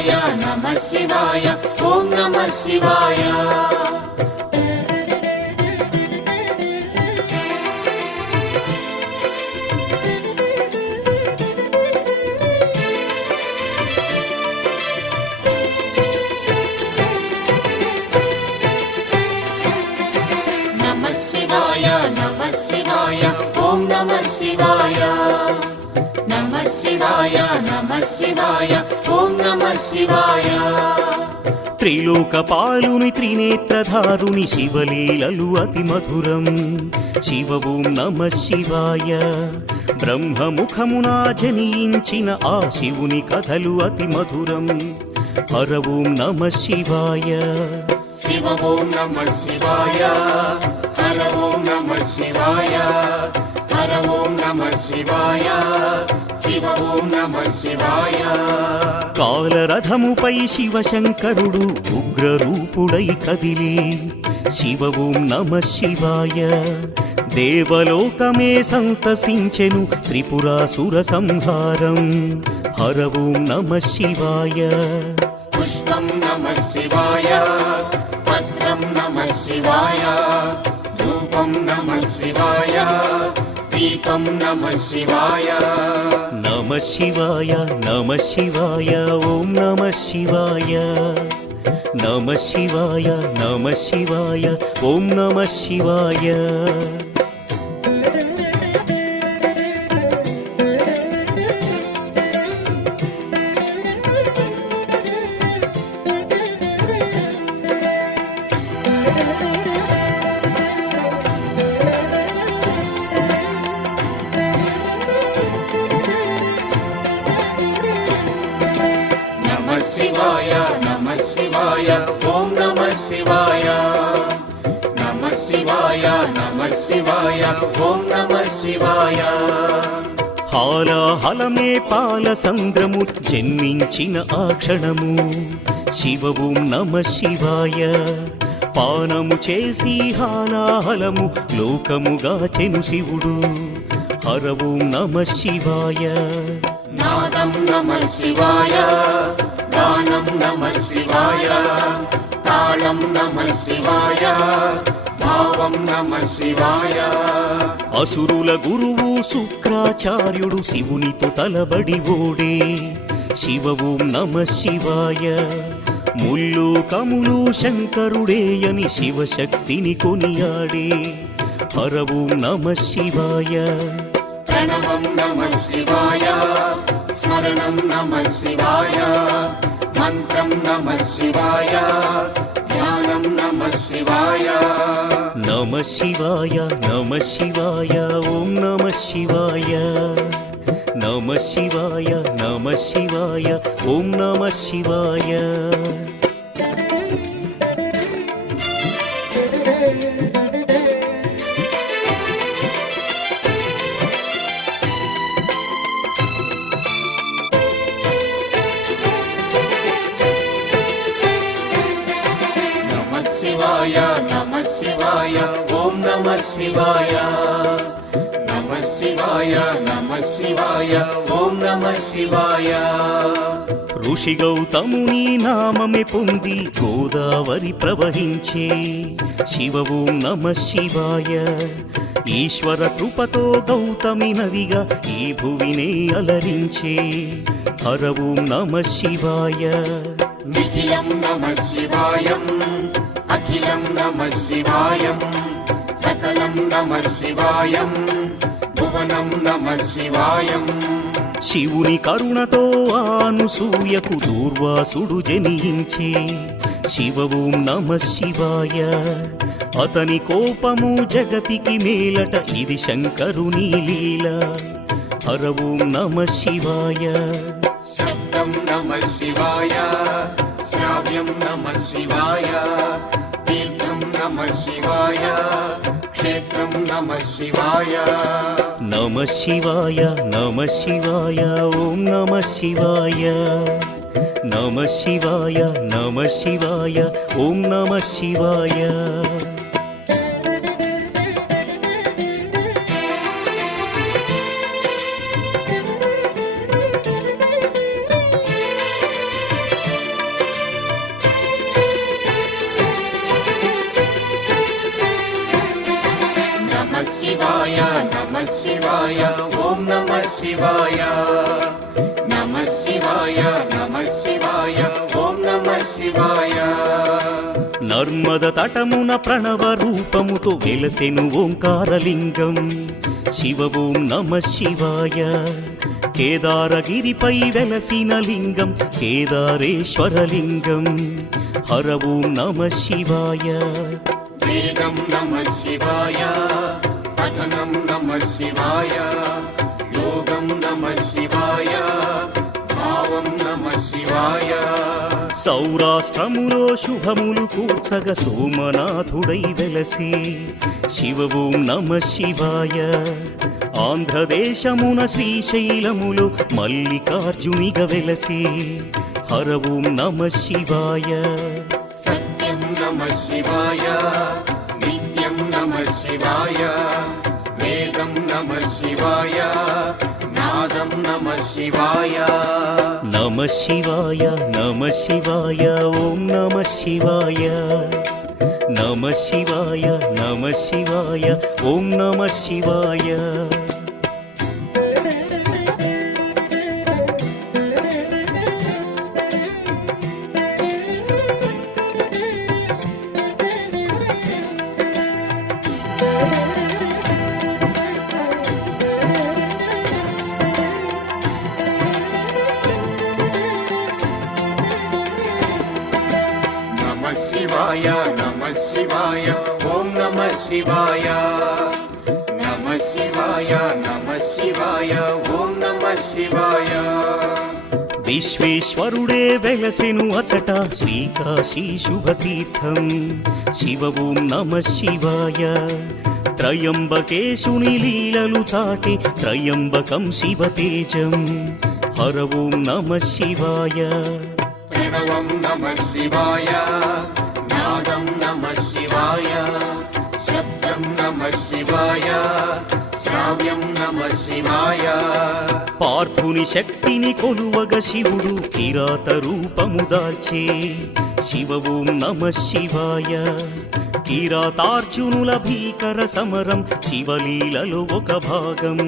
శివాయ నమః శివాయ ఓం నమః శివాయ. నమః శివాయ నమః శివాయ ఓం నమః శివాయ. నమః శివాయ నమః శివాయ ఓం నమః శివాయ. త్రిలోకపాలుని త్రినేత్రధారుని శివలీలలు అతి మధురం. శివ ఓం నమః శివాయ. బ్రహ్మముఖమున జనించిన ఆ శివుని కథలు అతి మధురం. హర ఓం నమః శివాయ. శివ ఓం నమః శివాయ. హర ఓం నమః శివాయ. హర ఓం నమః శివాయ. శివ ఓం నమః శివాయ. కాలరథముపై శివశంకరుడు ఉగ్రరూపుడై కదిలి శివ ఓం నమః శివాయ. దేవలోకమే సంతసించెను త్రిపురాసుర సంహారం. హర ఓం నమః శివాయ. పుష్పం నమః శివాయ. పత్రం నమః శివాయ. ధూపం నమః శివాయ. దీపం నమః శివాయ. నమః శివాయ నమః శివాయ ఓం నమః శివాయ. నమః శివాయ నమః శివాయ ఓం నమః శివాయ. నమః శివాయ నమః శివాయ ఓం నమః శివాయ. నమః శివాయ నమః శివాయ ఓం నమః శివాయ. హాలాహలమే పాల సంద్రము జన్మించిన ఆ క్షణము. శివ ఓం నమః శివాయ. పానము చేసి హాలాహలము లోకముగా చెను శివుడు. హర ఓం నమః శివాయ. నాదం నమః శివాయ. గానం నమః శివాయ. తాళం నమః శివాయ. భావం నమః శివాయ. అసురుల గురువు శుక్రాచార్యుడు శివునితో తలబడి ఓడే. శివ ఓం నమః శివాయ. ముల్లు కములు శంకరుడే అని శివశక్తిని కొనియాడే. హర ఓం నమః శివాయ. ప్రణవం నమః శివాయ. స్మరణం నమః శివాయ. మంత్రం నమః శివాయ. ధ్యానం నమః శివాయ. నమః శివాయ నమః శివాయ ఓం నమః శివాయ. నమః శివాయ నమః శివాయ ఓం నమః శివాయ. నమః శివాయ నమః శివాయ ఓం నమః శివాయ. నమః శివాయ నమః శివాయ ఓం నమః శివాయ. ఋషి గౌతముని నామమే పొంది గోదావరి ప్రవహించే. శివ ఓం నమః శివాయ. ఈశ్వర కృపతో గౌతమి నదిగా ఈ భువినే అలరించే. హర ఓం నమః శివాయ. నిఖిలం నమః శివాయం. అఖిలం నమః శివాయం. సకలం నమః శివాయం. భువనం నమః శివాయం. శివుని కరుణతో అనసూయకు దూర్వాసుడు జనించే. శివ ఓం నమః శివాయ. అతని కోపము జగతికి మేలట ఇది శంకరుని లీల. హర ఓం నమః శివాయ. శబ్దం నమః శివాయ. శ్రావ్యం నమః శివాయ. తీర్థం నమః శివాయ. క్షేత్రం నమః శివాయ. నమః శివాయ నమః శివాయ ఓం నమః శివాయ. నమః శివాయ నమః శివాయ ఓం నమః శివాయ. శివాయ నమః శివాయ ఓం నమః శివాయ నమః శివాయ నమః శివాయ ఓం నమః శివాయ నర్మద తటమున ప్రణవ రూపముతో వెలసెను ఓంకారలింగం శివ ఓం నమః శివాయ కేదారగిరిపై వెలసిన లింగం కేదారేశ్వరలింగం హర ఓం నమః శివాయ వేదం నమః శివాయ పఠనం నమః శివాయ యోగం నమః శివాయ భావం నమః శివాయ సౌరాష్ట్రములో శుభములు కూర్చగ సోమనాథుడై వెలసి శివ ఓం నమః శివాయ ఆంధ్రదేశమున శ్రీశైలములో మల్లికార్జునిగా వెలసి హర ఓం నమః శివాయ సత్యం నమః శివాయ నిత్యం నమః శివాయ వేదం నమః శివాయ నాదం నమః శివాయ నమః శివాయ నమః శివాయ ఓం నమః శివాయ నమః శివాయ నమః శివాయ ఓం నమః శివాయ నమః శివాయ నమః శివాయ ఓం నమః శివాయ నమః శివాయ నమః శివాయ ఓం నమః శివాయ విశ్వేశ్వరుడే వెలసెను అచట శ్రీకాశీ శుభతీర్థం శివ ఓం నమః శివాయ త్రయంబకేశుని లీలలు చాటి త్రయంబకం శివతేజం హర ఓం నమః శివాయ ప్రణవం నమః శివాయ నాదం నమః శివాయ శబ్దం నమః శివాయ శ్రావ్యం నమః శివాయ పార్థుని శక్తిని కొలువగ శివుడు కిరాత రూపము దాల్చే శివ ఓం నమః శివాయ కిరాతార్జునుల భీకర సమరం శివలీలలో ఒక భాగం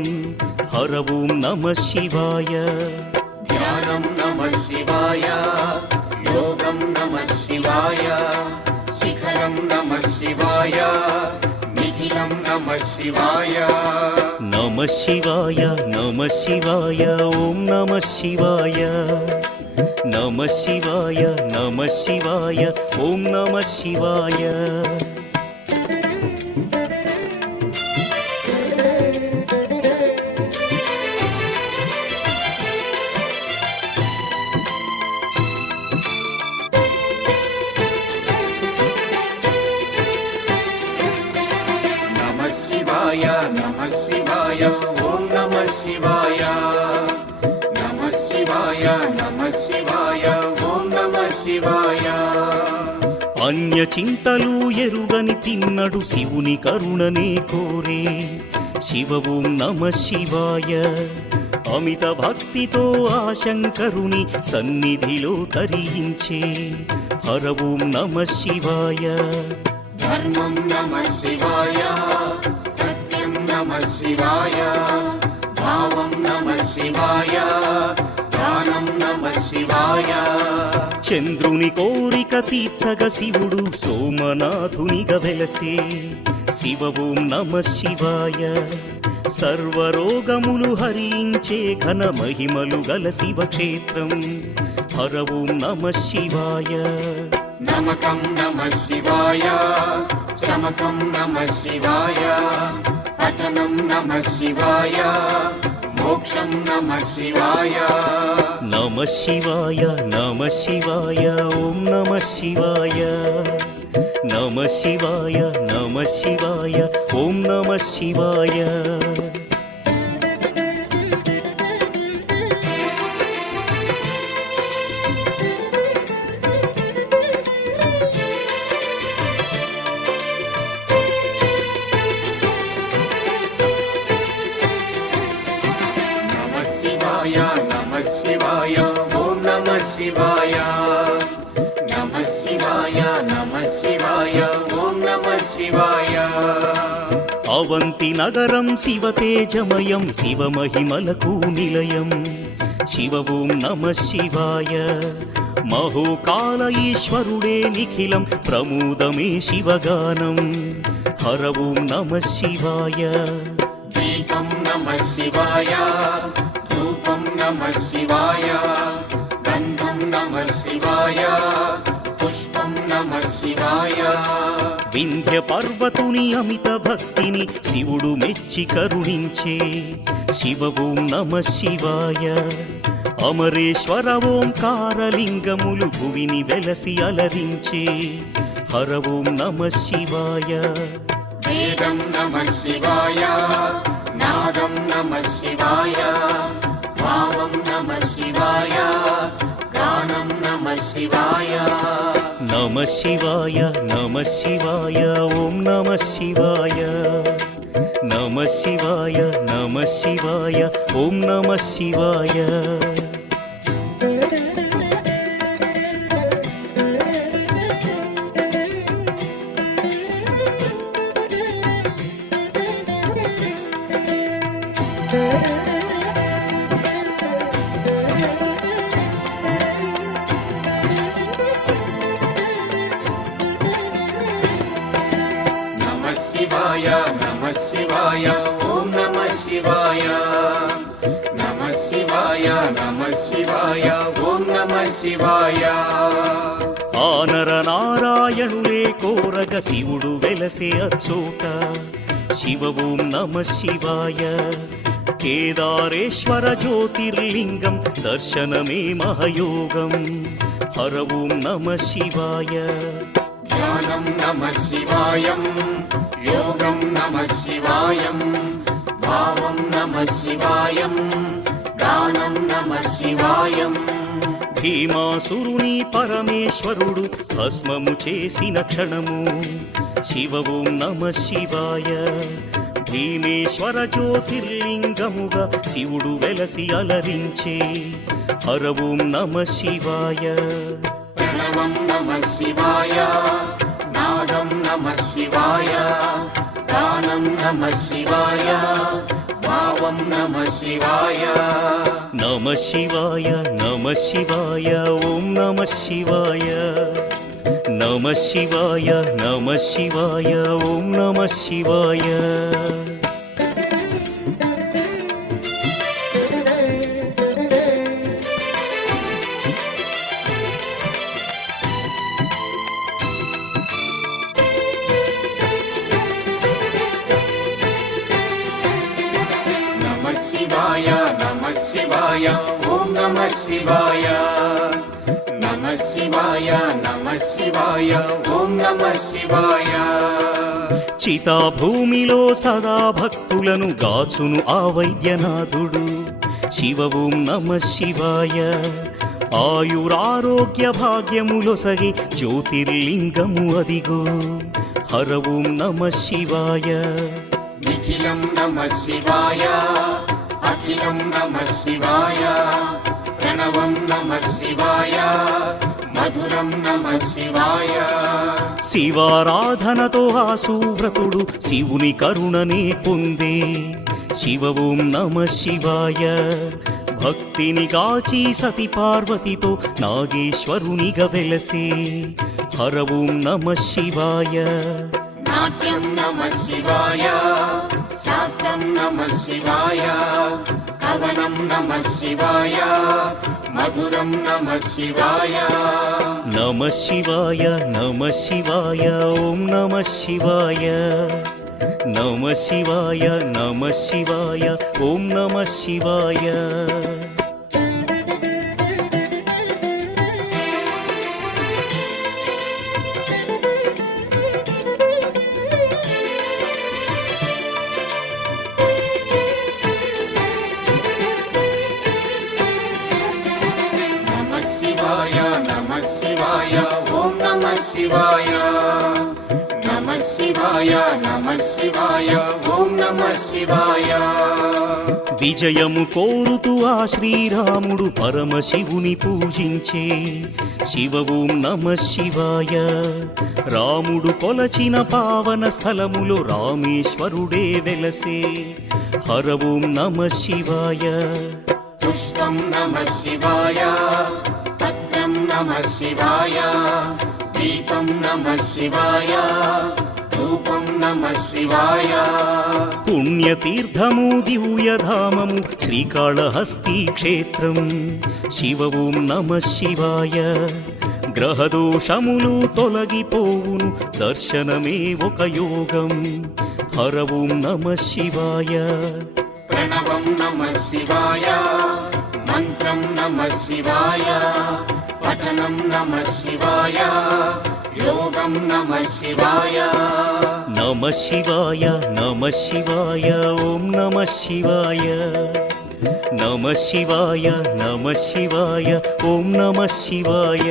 హర ఓం నమః శివాయ ధ్యానం నమః శివాయ యోగం నమః శివాయ శిఖరం నమః శివాయ నిఖిలం నమః శివాయ నమః శివాయ నమః శివాయ ఓం నమః శివాయ నమః శివాయ నమః శివాయ ఓం నమః శివాయ నమః శివాయ నమః శివాయ ఓం నమః శివాయ నమః శివాయ నమః శివాయ ఓం నమః శివాయ అన్య చింతలు ఎరుగని తిన్నడు శివుని కరుణనే కోరే శివ ఓం నమః శివాయ అమిత భక్తితో ఆ శంకరుని సన్నిధిలో తరించే హర ఓం నమః శివాయ ధర్మం నమః శివాయ సత్యం నమః శివాయ భావం నమః శివాయ దానం నమః శివాయ చంద్రుని కోరిక తీర్చగ శివుడు సోమనాథునిగా వెలసే శివ ఓం నమః శివాయ సర్వరోగములు హరించే ఘన మహిమలు గల శివక్షేత్రం హర ఓం నమః శివాయ నమకం నమః శివాయ చమకం నమః శివాయ పఠనం నమః శివాయ మోక్షం నమః శివాయ నమః శివాయ నమః శివాయ ఓం నమః శివాయ నమః శివాయ నమః శివాయ ఓం నమః శివాయ నమః శివాయ నమః శివాయ ఓం నమః శివాయ నమః శివాయ నమః శివాయ ఓం నమః శివాయ అవంతి నగరం శివతేజమయం శివమహిమలకు నిలయం శివ ఓం నమ శివాయ మహోకాల ఈశ్వరుడే నిఖిలం ప్రమోదమే శివగానం హర ఓం నమ శివాయ దీపం నమః శివాయ ధూపం నమః శివాయ గంధం నమః శివాయ పుష్పం నమః శివాయ వింధ్య పర్వతుని అమిత భక్తిని శివుడు మెచ్చి కరుణించే శివ ఓం నమ శివాయ అమరేశ్వర ఓంకారలింగములు భువిని వెలసి అలరించే హర ఓం నమ శివాయ వేదం నమః శివాయ నాదం నమః శివాయ భావం నమః శివాయ గానం నమః శివాయ నమ శివాయ నమ శివాయ ఓం నమ శివాయ నమ శివాయ నమ శివాయ ఓం నమ శివాయ నమః శివాయ నమః శివాయ ఓం నమః శివాయ నమః శివాయ నమః శివాయ ఓం నమః శివాయ ఆనర నారాయణులే కోరగ శివుడు వెలసే అచ్చోట శివ ఓం నమ శివాయ కేదారేశ్వర జ్యోతిర్లింగం దర్శనమే మహయోగం హర ఓం నమ శివాయ ధ్యానం నమః శివాయం యోగం నమః శివాయం భావం నమః శివాయం గానం నమః శివాయం భీమాసురుని పరమేశ్వరుడు భస్మము చేసిన క్షణము శివ ఓం నమ శివాయ భీమేశ్వర జ్యోతిర్లింగముగా శివుడు వెలసి అలరించే హర ఓం నమ శివాయ ప్రణవం నమః శివాయ నాదం నమః శివాయ గానం నమః శివాయ భావం నమః శివాయ నమ శివాయ నమ శివాయ ఓం నమ శివాయ నమ శివాయ నమ శివాయ ఓం నమ శివాయ నమః శివాయ నమః శివాయ ఓం నమః శివాయ నమః శివాయ నమః శివాయ ఓం నమః శివాయ చితాభూమిలో సదా భక్తులను గాచును ఆ వైద్యనాథుడు శివ ఓం నమ శివాయ ఆయురారోగ్య భాగ్యములొసగి జ్యోతిర్లింగము అదిగో హర ఓం నమ శివాయ నిఖిలం నమః శివాయ అఖిలం నమః శివాయ ప్రణవం నమః శివాయ మధురం నమః శివాయ శివారాధనతో ఆ సువ్రతుడు శివుని కరుణనే పొందే శివ ఓం నమ శివాయ భక్తిని గాచి సతి పార్వతితో నాగేశ్వరునిగా వెలసే హర ఓం నమ శివాయ నాట్యం నమః శివాయ శాస్త్రం నమః శివాయ కవనం నమః శివాయ మధురం నమః శివాయ నమ శివాయ నమ శివాయ ఓం నమ శివాయ నమ శివాయ నమ శివాయ ఓం నమ శివాయ నమః శివాయ ఓం నమః శివాయ నమః శివాయ శివాయ నమః శివాయ ఓం నమః శివాయ. విజయము కోరుతూ ఆ శ్రీరాముడు పరమశివుని పూజించే శివ ఓం నమః శివాయ. రాముడు కొలచిన పావన స్థలములో రామేశ్వరుడే వెలసే హర ఓం నమః శివాయ. పుష్పం నమః శివాయ, పత్రం నమః శివాయ, దీపం నమః శివాయ, ధూపం నమః శివాయ. పుణ్యతీర్థము దివ్యధామము శ్రీకాళహస్తి క్షేత్రం శివ ఓం నమః శివాయ. గ్రహదోషములు తొలగిపోవును దర్శనమే ఒక యోగం హర ఓం నమః శివాయ. ప్రణవం నమః శివాయ, మంత్రం నమః శివాయ, పఠనం నమః శివాయ, యోగం నమః శివాయ. నమః శివాయ నమః శివాయ ఓం నమః శివాయ. నమః శివాయ నమః శివాయ ఓం నమః శివాయ.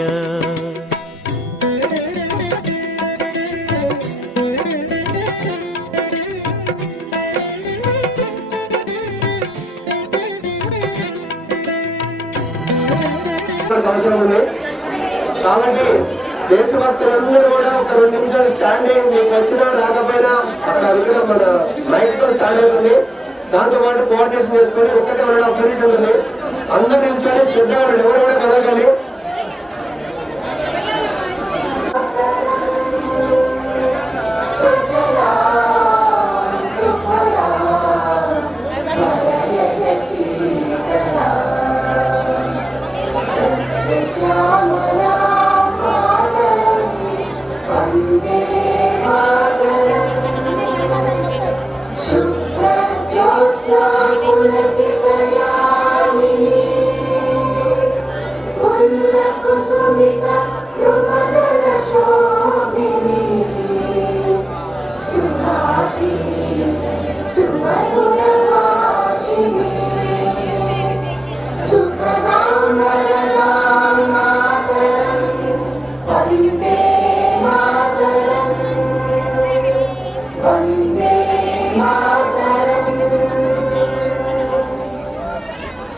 అవసరం ఉంది కాబట్టి దేశభక్తులందరూ కూడా ఒక 2 నిమిషాలు స్టాండ్ అయ్యి మీకు వచ్చినా రాకపోయినా అక్కడ విగ్రహం మన మైక్ తో స్టార్ట్ అవుతుంది. దాంతో పాటు కోఆర్డినేషన్ చేసుకొని ఒక్కటే మన పీరియడ్ ఉంటుంది. అందరూ నిల్చొని శ్రద్ధగా ఉండండి, ఎవరు కూడా కదలకండి.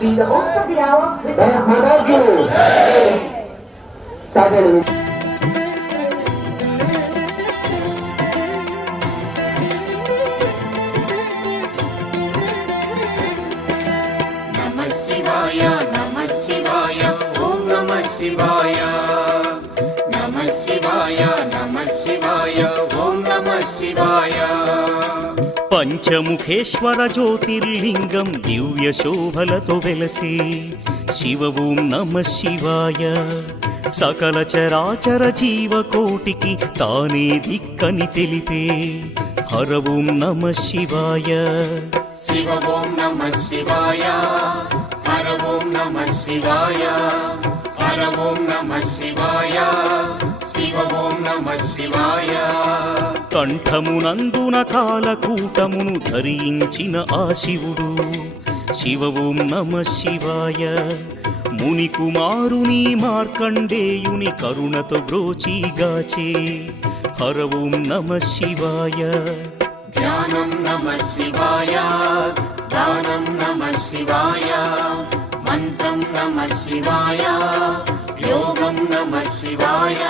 Be the host of the hour with నమః శివాయ నమః శివాయ ఓం నమః శివాయ. నమః శివాయ నమః శివాయ ఓం నమః శివాయ. పంచముఖేశ్వర జ్యోతిర్లింగం దివ్య శోభలతో వెలసే శివ ఓం నమః శివాయ. సకల చరాచర జీవకోటికి తానే దిక్కని తెలిపే హర ఓం నమః శివాయ. శివ ఓం నమః శివాయ, హర ఓం నమః శివాయ, హర ఓం నమః శివాయ, శివ ఓం నమః శివాయ. కంఠమునందున కాలకూటమును ధరించిన ఆ శివుడు శివ ఓం నమః శివాయ. ముని కుమారుని మార్కండేయుని కరుణతో బ్రోచిగాచే హర ఓం నమః శివాయ. ధ్యానం నమః శివాయ, దానం నమః శివాయ, మంత్రం నమః శివాయ, యోగం నమః శివాయ.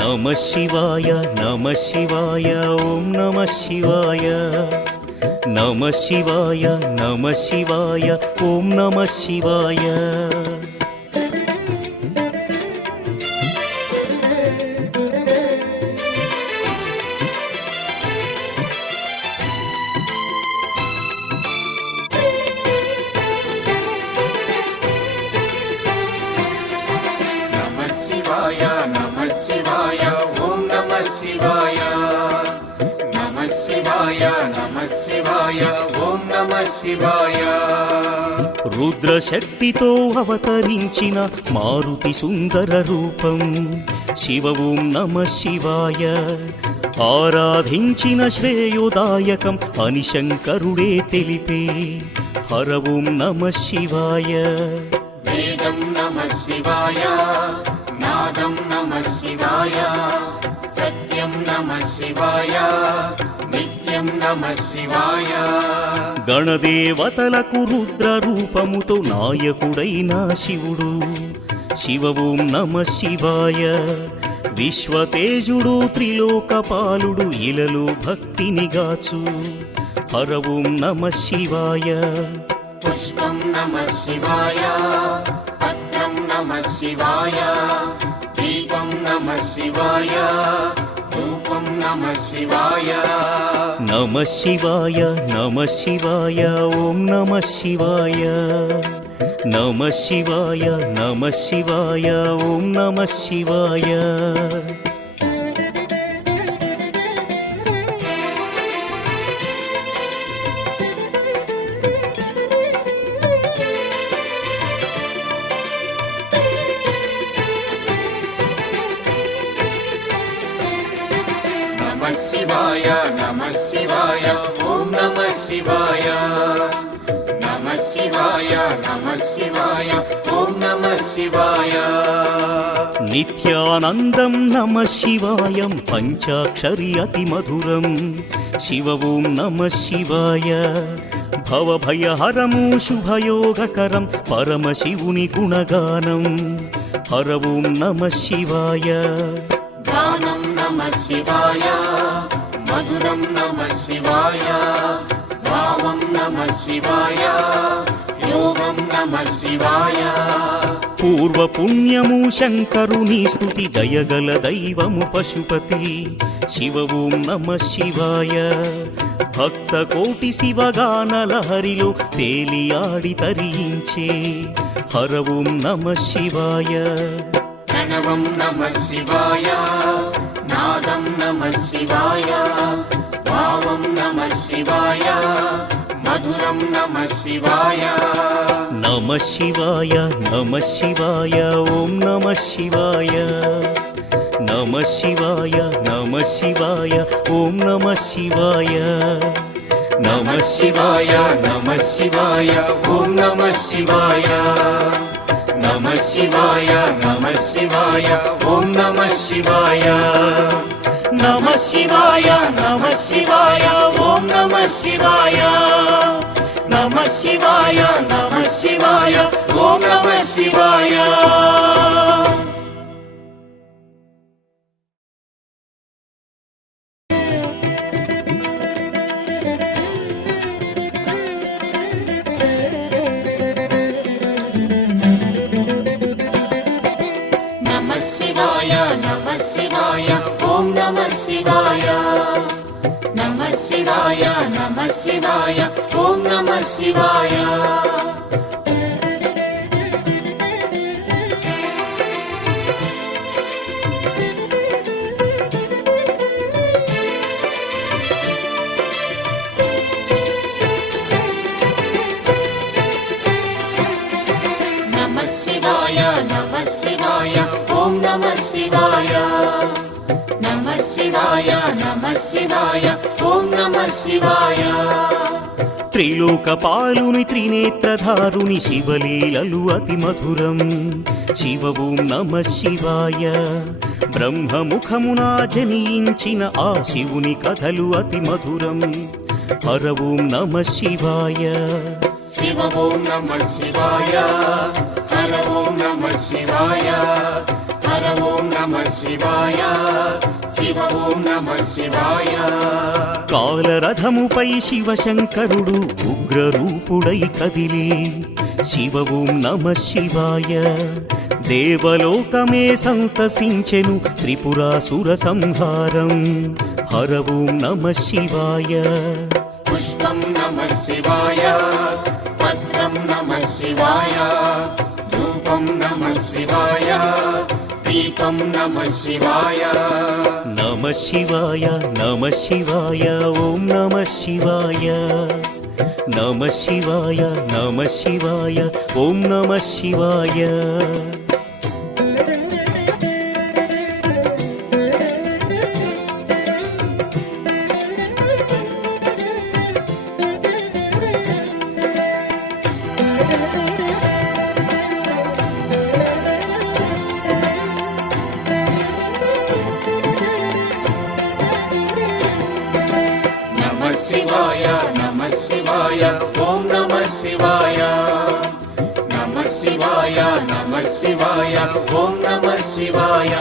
నమః శివాయ నమః శివాయ ఓం నమః శివాయ. నమః శివాయ నమః శివాయ ఓం నమః శివాయ. నమః శివాయ నమః శివాయ ఓం నమః శివాయ. నమః శివాయ నమః శివాయ ఓం నమః శివాయ. రుద్రశక్తితో అవతరించిన మారుతి సుందర రూపం శివ ఓం నమః శివాయ. ఆరాధించిన శ్రేయోదాయకం అని శంకరుడే తెలిపే హర ఓం నమః శివాయ. వేదం నమః శివాయ, నాదం నమః శివాయ, సత్యం నమః శివాయ, నమః శివాయ గణదేవతలకు రుద్ర రూపముతో నాయకుడైన శివుడు శివ ఓం నమః శివాయ విశ్వతేజుడు త్రిలోకపాలుడు ఇలలో భక్తిని గాచు హర ఓం నమః శివాయ పుష్పం నమః శివాయ పత్రం నమః శివాయ దీపం నమః శివాయ ధూపం నమః శివాయ నమః శివాయ నమః శివాయ ఓం నమః శివాయ నమః శివాయ నమః శివాయ ఓం నమః శివాయ నమః శివాయ నమః శివాయ ఓం నమః శివాయ నమః శివాయ నమః శివాయ ఓం నమః శివాయ నిత్యానందం నమః శివాయం పంచాక్షరి అతి మధురం శివ ఓం నమః శివాయ భవభయహరము శుభయోగకరం పరమశివుని గుణగానం హర ఓం నమః శివాయ గానం నమః శివాయ మధురం నమః శివాయ భావం నమః శివాయ యోగం నమః శివాయ పూర్వపుణ్యము శంకరుని స్తుతి దయగల దైవము పశుపతి శివ ఓం నమః శివాయ భక్త కోటి శివగానలహరిలో తేలియాడి తరించే హర ఓం నమః శివాయ ప్రణవం నమః శివాయ నాదం నమః శివాయ భావం నమః శివాయ మధురం నమః శివాయ నమః శివాయ నమః శివాయ ఓం నమః శివాయ నమః శివాయ నమః శివాయ ఓం నమః శివాయ నమః శివాయ నమః శివాయ ఓం నమః శివాయ నమః శివాయ నమః శివాయ ఓం నమః శివాయ నమః శివాయ నమః శివాయ ఓం నమః శివాయ నమః శివాయ నమః శివాయ ఓం నమః శివాయ నమః శివాయ నమః శివాయ ఓం నమః శివాయ నమః శివాయ నమః శివాయ ఓం నమః శివాయ నమః శివాయ నమః శివాయ ఓం నమః శివాయ నమః శివాయ నమః శివాయ ఓం నమః శివాయ త్రిలోకపాలుని త్రినేత్రధారుని శివలీలలు అతి మధురం శివ ఓం నమః శివాయ బ్రహ్మముఖమున జనించిన ఆ శివుని కథలు అతి మధురం హర ఓం నమః శివాయ శివ ఓం నమః శివాయ హర ఓం నమః శివాయ హర ఓం నమః శివాయ శివ ఓం నమః శివాయ కాలరథముపై శివశంకరుడు ఉగ్రరూపుడై కదిలి శివ ఓం నమః శివాయ దేవలోకమే సంతసించెను త్రిపురాసుర సంహారం హర ఓం నమః శివాయ పుష్పం నమః శివాయ పత్రం నమః శివాయ ధూపం నమః శివాయ దీపం నమః శివాయ నమః శివాయ నమః శివాయ ఓం నమః శివాయ నమః శివాయ నమః శివాయ ఓం నమః శివాయ నమః శివాయ నమః శివాయ ఓం నమః శివాయ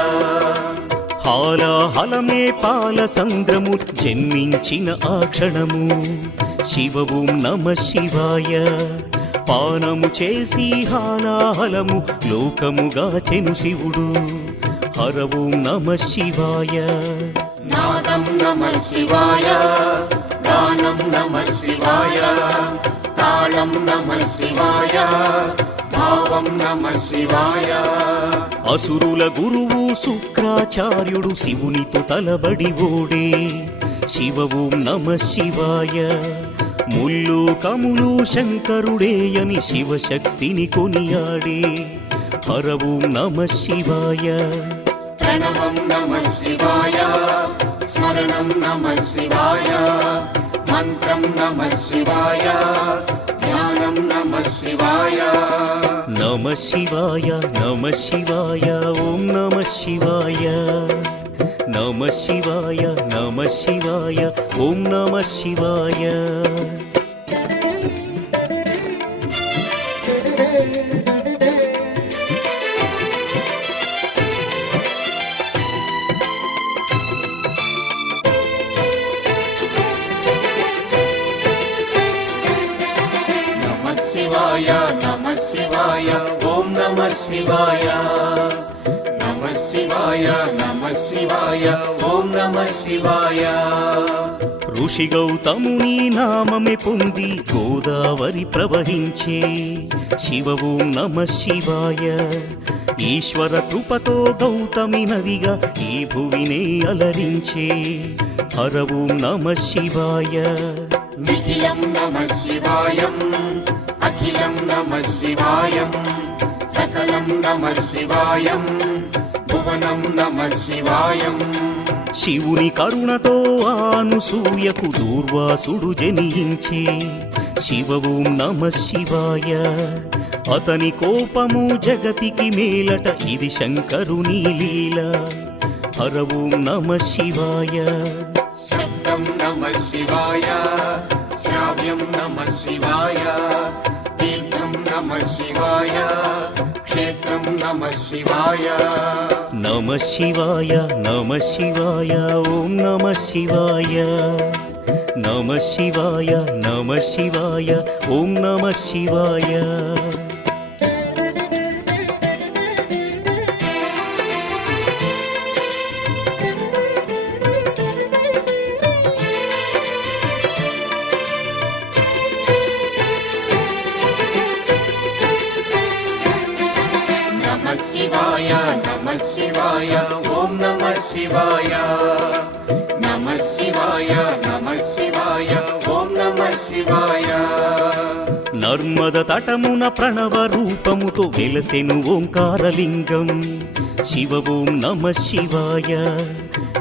హాలాహలమే పాల సంద్రము జన్మించిన ఆ క్షణము శివ ఓం నమః శివాయ పానము చేసి హాలాహలము లోకముగా చెను శివుడు హర ఓం నమః శివాయ నాదం నమః శివాయ గానం నమః శివాయ తాళం నమః శివాయ భావం నమః శివాయ అసురుల గురువు శుక్రాచార్యుడు శివునితో తలబడి ఓడే శివ ఓం నమః శివాయ ముల్లోకములు శంకరుడే అని శివశక్తిని కొనియాడే హర ఓం నమః శివాయ ప్రణవం నమః శివాయ స్మరణం నమః శివాయ మంత్రం నమః శివాయ ధ్యానం నమః శివాయ నమః శివాయ నమః శివాయ ఓం నమః శివాయ నమః శివాయ నమః శివాయ ఓం నమః శివాయ నమః శివాయ నమః శివాయ ఓం నమః శివాయ నమః శివాయ నమః శివాయ ఓం నమః శివాయ ఋషి గౌతముని నామమే పొంది గోదావరి ప్రవహించే శివ ఓం నమః శివాయ ఈశ్వర కృపతో గౌతమి నదిగా ఈ భువినే అలరించే హర ఓం నమః శివాయ నిఖిలం నమః శివాయం అఖిలం నమః శివాయం సకలం నమః శివాయం భువనం నమః శివాయం శివుని కరుణతో ఆనుసూయకు దూర్వాసుడు జనించే శివ ఓం నమః శివాయ అతని కోపము జగతికి మేలట ఇది శంకరుని లీల హర ఓం నమః శివాయ శబ్దం నమః శివాయ శ్రావ్యం నమః శివాయ తీర్థం నమః శివాయ క్షేత్రం నమః శివాయ నమః శివాయ నమః శివాయ ఓం నమః శివాయ నమః శివాయ నమః శివాయ ఓం నమః శివాయ నమః శివాయ నమః శివాయ ఓం నమః శివాయ నమః శివాయ నమః శివాయ ఓం నమః శివాయ నర్మద తటమున ప్రణవ రూపముతో వెలసెను ఓంకారలింగం శివ ఓం నమః శివాయ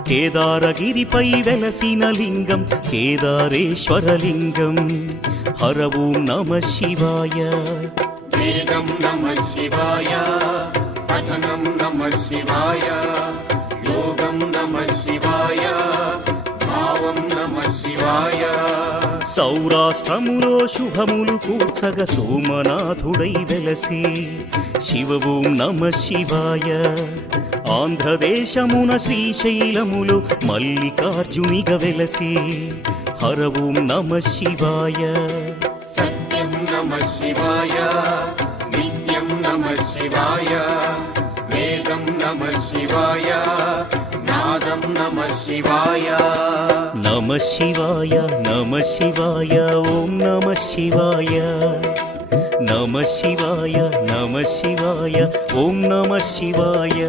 కేదారగిరిపై వెలసిన లింగం కేదారేశ్వరలింగం హర ఓం నమః శివాయ వేదం నమః శివాయ పఠనం నమః శివాయ యోగం నమః శివాయ భావం నమః శివాయ సౌరాష్ట్రములో శుభములు కూర్చగ సోమనాథుడై వెలసి శివ ఓం నమః శివాయ ఆంధ్రదేశమున శ్రీశైలములో మల్లికార్జునిగా వెలసి హర ఓం నమః శివాయ సత్యం నమః శివాయ నిత్యం నమః శివాయ వేదం నమః శివాయ నాదం నమః శివాయ నమః శివాయ నమః శివాయ ఓం నమః శివాయ నమః శివాయ నమః శివాయ ఓం నమః శివాయ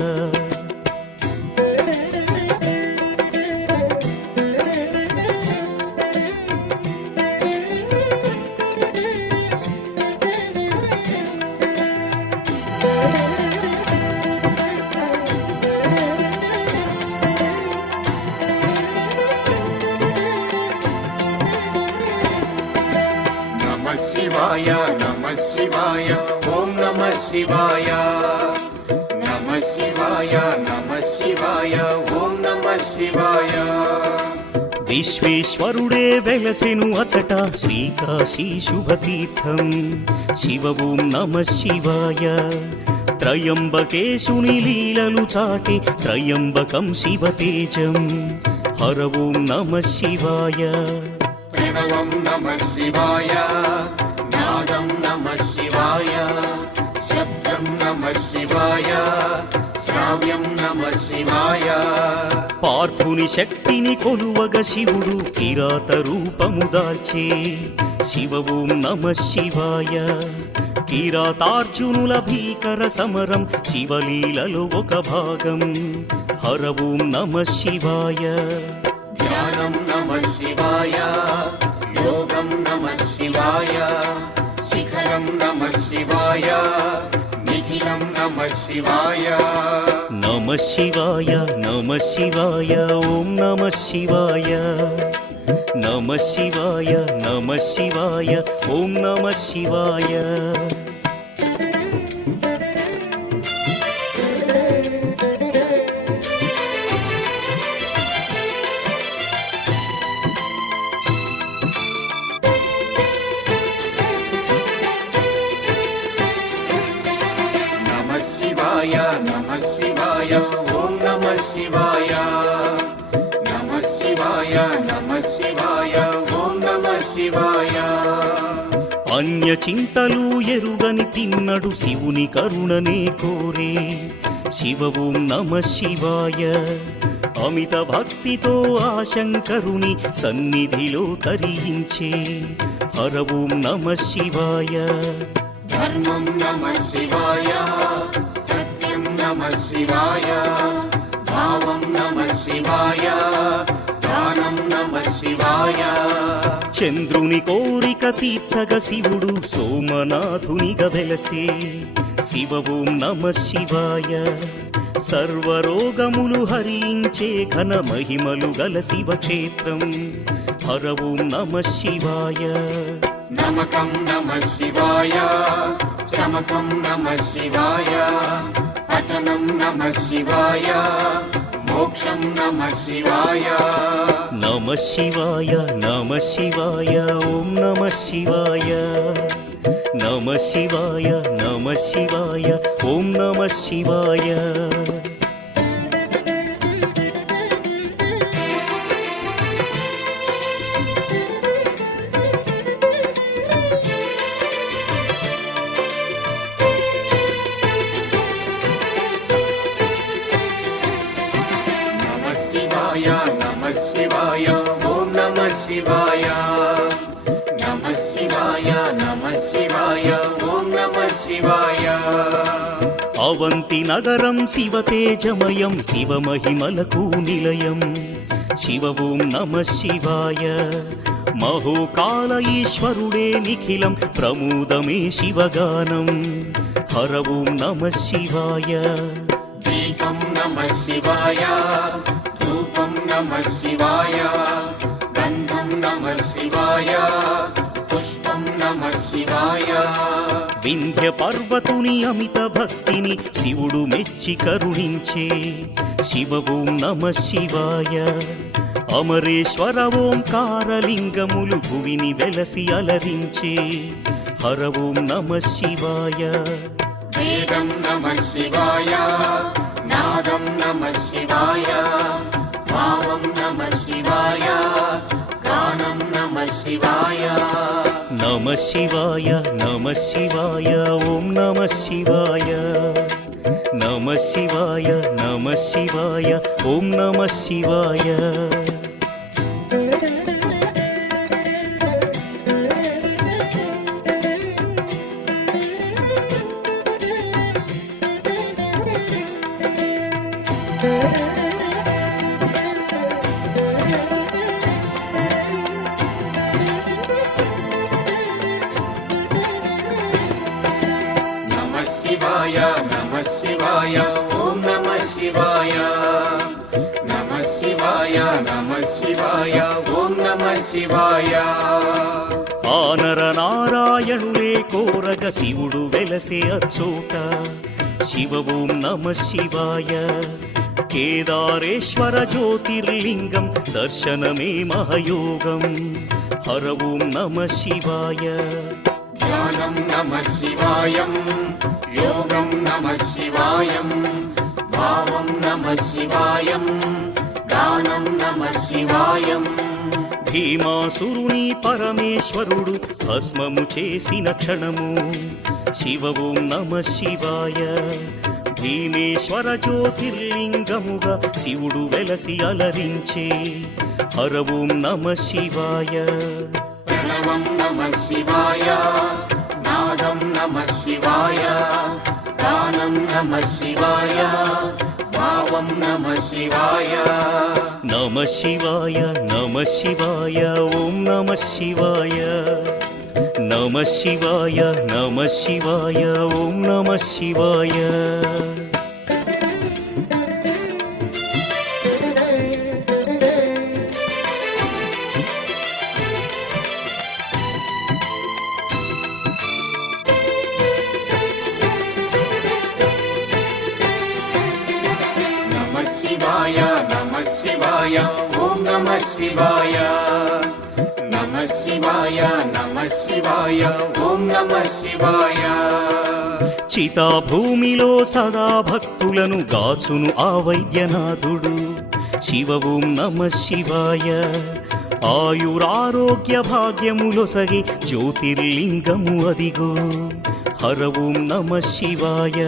నమః శివాయ నమః శివాయ ఓం నమః శివాయ నమః శివాయ నమః శివాయ ఓం నమః శివాయ విశ్వేశ్వరుడే వెలసెను అచట శ్రీకాశీ శుభతీర్థం శివ ఓం నమః శివాయ త్రయంబకేశుని లీలలు చాటి త్రయంబకం శివతేజం హర ఓం నమః శివాయ ప్రణవం నమః శివాయ నాదం నమః శివాయ శబ్దం నమః శివాయ శ్రావ్యం నమః శివాయ పార్థుని శక్తిని కొలువగ శివుడు కిరాత రూపము దాల్చే శివ ఓం నమః శివాయ కిరాతార్జునుల భీకర సమరం శివలీలలో ఒక భాగం హర ఓం నమః శివాయ ధ్యానం నమః శివాయ యోగం నమః శివాయ శిఖరం నమః శివాయ నిఖిలం నమః శివాయ నమః శివాయ నమః శివాయ ఓం నమః శివాయ నమః శివాయ నమః శివాయ ఓం నమః శివాయ నమః శివాయ నమః శివాయ ఓం నమః శివాయ నమః శివాయ నమః శివాయ ఓం నమః శివాయ అన్య చింతలు ఎరుగని తిన్నడు శివుని కరుణనే కోరే శివ ఓం నమః శివాయ అమిత భక్తితో ఆ శంకరుని సన్నిధిలో తరించే హర ఓం నమః శివాయ ధర్మం నమః శివాయ సత్యం నమః శివాయ భావం నమః శివాయ దానం నమః శివాయ చంద్రుని కోరిక తీర్చగ శివుడు సోమనాథునిగా వెలసే శివ ఓం నమః శివాయ సర్వరోగములు హరించే ఘన మహిమలు గల శివక్షేత్రం హర ఓం నమః శివాయ నమకం నమః శివాయ చమకం నమః శివాయ పఠనం నమః శివాయ మోక్షం నమః శివాయ నమః శివాయ నమః శివాయ ఓం నమః శివాయ నమః శివాయ నమః శివాయ ఓం నమః శివాయ నమః శివాయ నమః శివాయ ఓం నమః శివాయ నమః శివాయ నమః శివాయ ఓం నమః శివాయ అవంతి నగరం శివతేజమయం శివమహిమలకు నిలయం శివ ఓం నమః శివాయ మహోకాల ఈశ్వరుడే నిఖిలం ప్రమోదమే శివగానం హర ఓం నమః శివాయ దీపం నమః శివాయ ధూపం నమః శివాయ గంధం నమః శివాయ పుష్పం నమః శివాయ వింధ్య పర్వతుని అమిత భక్తిని శివుడు మెచ్చి కరుణించే శివ ఓం నమః శివాయ అమరేశ్వర ఓంకారలింగములు భువిని వెలసి అలరించే హర ఓం నమః శివాయ వేదం నమః శివాయ నాదం నమః శివాయ భావం నమః శివాయ గానం నమః శివాయ నమః శివాయ నమః శివాయ ఓం నమః శివాయ నమః శివాయ నమః శివాయ ఓం నమః శివాయ నమః శివాయ నమః శివాయ ఓం నమః శివాయ నమః శివాయ నమః శివాయ ఓం నమః శివాయ ఆనర నారాయణులే కోరగ శివుడు వెలసే అచ్చోట శివ ఓం నమః శివాయ కేదారేశ్వర జ్యోతిర్లింగం దర్శనమే మహయోగం హర ఓం నమః శివాయ ధ్యానం నమః శివాయం యోగం నమః శివాయం భావం నమః శివాయం గానం నమః శివాయం భీమాసురుని పరమేశ్వరుడు భస్మము చేసిన క్షణము శివ ఓం నమః శివాయ భీమేశ్వర జ్యోతిర్లింగముగా శివుడు వెలసి అలరించే హర ఓం నమః శివాయ ప్రణవం నమః శివాయ నాదం నమః శివాయ గానం నమః శివాయ భావం నమః శివాయ నమః శివాయ నమః శివాయ ఓం నమః శివాయ నమః శివాయ నమః శివాయ ఓం నమః శివాయ నమః శివాయ నమః శివాయ ఓం నమః శివాయ నమః శివాయ నమః శివాయ ఓం నమః శివాయ చితాభూమిలో సదా భక్తులను గాచును ఆ వైద్యనాథుడు శివ ఓం నమః శివాయ ఆయురారోగ్య భాగ్యములొసగి జ్యోతిర్లింగము అదిగో హర ఓం నమః శివాయ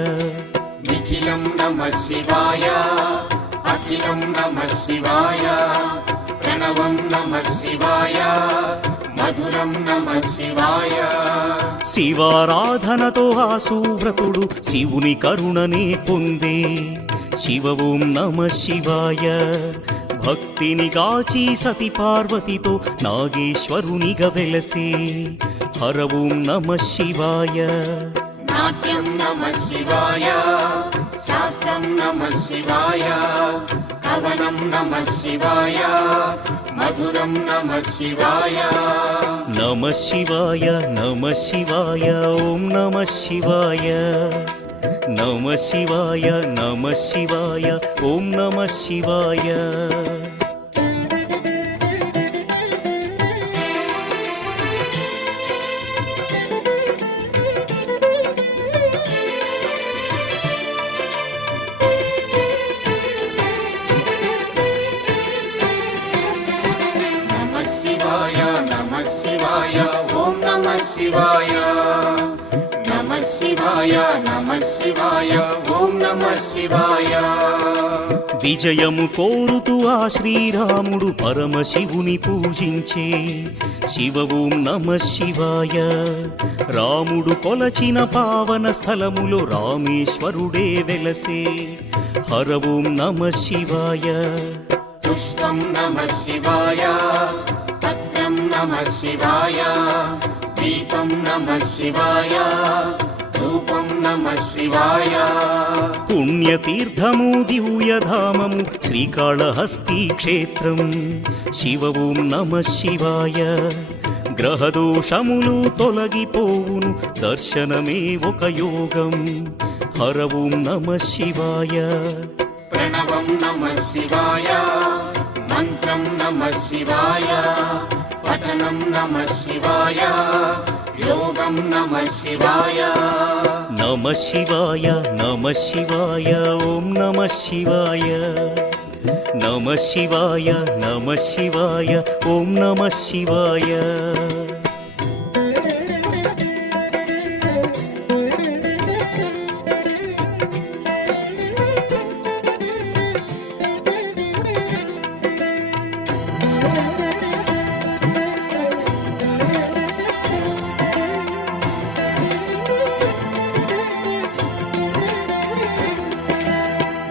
నిఖిలం నమః శివాయ అఖిలం నమః శివాయ ప్రణవం నమః శివాయ మధురం నమః శివాయ శివారాధనతో ఆ సువ్రతుడు శివుని కరుణనే పొందే శివ ఓం నమః శివాయ భక్తిని గాచి సతి పార్వతితో నాగేశ్వరునిగా వెలసే హర ఓం నమః శివాయ నాట్యం నమః శివాయ శాస్త్రం నమః శివాయ కవనం నమః శివాయ మధురం నమః శివాయ నమః శివాయ నమః శివాయ ఓం నమః శివాయ నమః శివాయ నమః శివాయ ఓం నమః శివాయ నమః శివాయ నమః శివాయ ఓం నమః శివాయ నమః శివాయ నమః శివాయ ఓం నమః శివాయ విజయము కోరుతూ ఆ శ్రీరాముడు పరమశివుని పూజించే శివ ఓం నమః శివాయ రాముడు కొలచిన పావన స్థలములో రామేశ్వరుడే వెలసే హర ఓం నమః శివాయ పుష్పం నమః శివాయ పత్రం నమః శివాయ దీపం నమః శివాయ ధూపం నమః శివాయ పుణ్యతీర్థము దివ్యధామము శ్రీకాళహస్తి క్షేత్రం శివ ఓం నమః శివాయ గ్రహదోషములు తొలగిపోవును దర్శనమే ఒక యోగం హర ఓం నమః శివాయ ప్రణవం నమః శివాయ మంత్రం నమః శివాయ పఠనం నమః శివాయ యోగం నమః శివాయ నమః శివాయ నమః శివాయ ఓం నమః శివాయ నమః శివాయ నమః శివాయ ఓం నమః శివాయ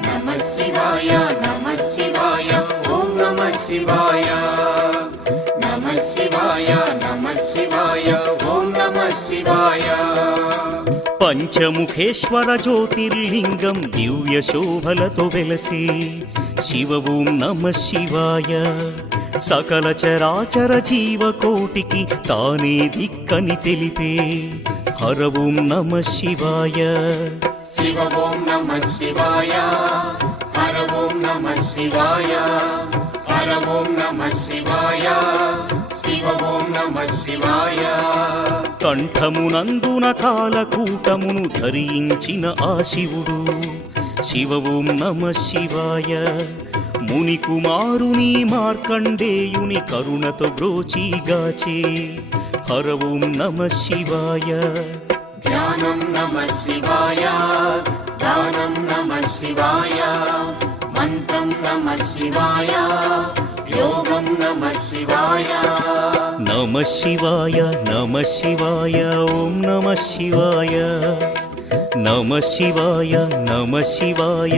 నమః శివాయ నమః శివాయ ఓం నమః శివాయ నమః శివాయ నమః శివాయ ఓం నమః శివాయ పంచముఖేశ్వర జ్యోతిర్లింగం దివ్య శోభలతో వెలసే శివ ఓం నమః శివాయ సకల చరాచర జీవకోటికి తానే దిక్కని తెలిపే హర ఓం నమః శివాయ శివ ఓం నమః శివాయ హర ఓం నమః శివాయ హర ఓం నమః శివాయ శివ ఓం నమః శివాయ కంఠమునందున కాలకూటమును ధరించిన ఆ శివుడు శివ ఓం నమ శివాయ. ముని కుమారుని మార్కండేయుని కరుణతో బ్రోచిగాచే హర ఓం నమ శివాయ. ధ్యానం నమః శివాయ, దానం నమః శివాయ, మంత్రం నమః శివాయ, యోగం నమః శివాయ. నమ శివాయ నమ శివాయ ఓం నమ శివాయ. నమ శివాయ నమ శివాయ.